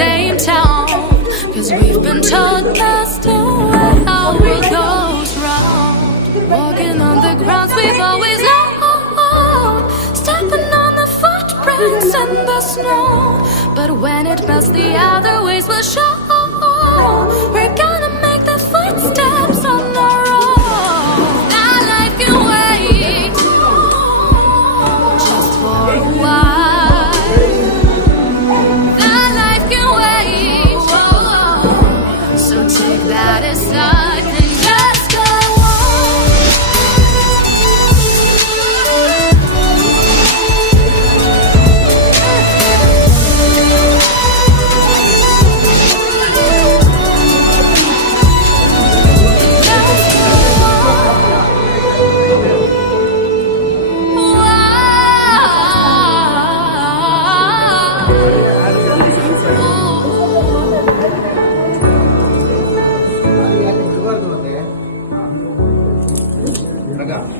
Same town, cause we've been told that's the way how it goes round. Walking on the grounds we've always known, stepping on the footprints in the snow. But when it melts, the other ways will show. We're gonna make the footsteps on our own. That life can wait just for a while. That aside and just go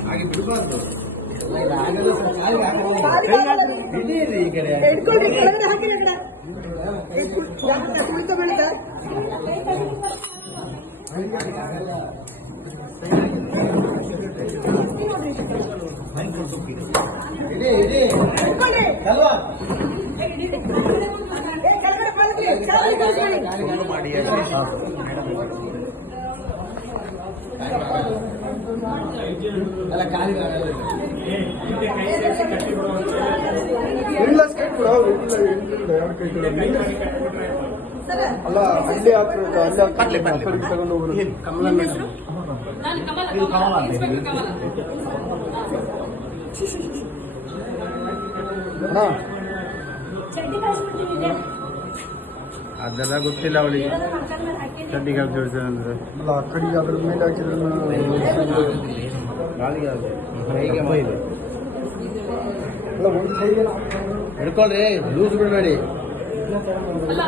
ಹಾಗೆ ಬಿಡಬಾರ್ದು. ಅಲ್ಲ ಅಲ್ಲಿ ತಗೊಂಡು ಅದೆಲ್ಲ ಗೊತ್ತಿಲ್ಲ ಅವಳಿಗೆ. ಚಡ್ಡಿಗೆ ಜೋಡಿಸಿದ್ರೆ ಅಂದ್ರೆ ಅಲ್ಲ ಆ ಕಡೆಗೆ ಅದ್ರ ಮೇಲೆ ಹಾಕಿದ್ರೆ ಗಾಳಿಗೆ ಹೇಗೆ ಇದೆ ಅಲ್ಲ ಒಂದು ಸೈಡ್ ಹಿಡ್ಕೊಳ್ರಿ, ಲೂಸ್ ಬಿಡಬೇಡಿ. ಅಲ್ಲ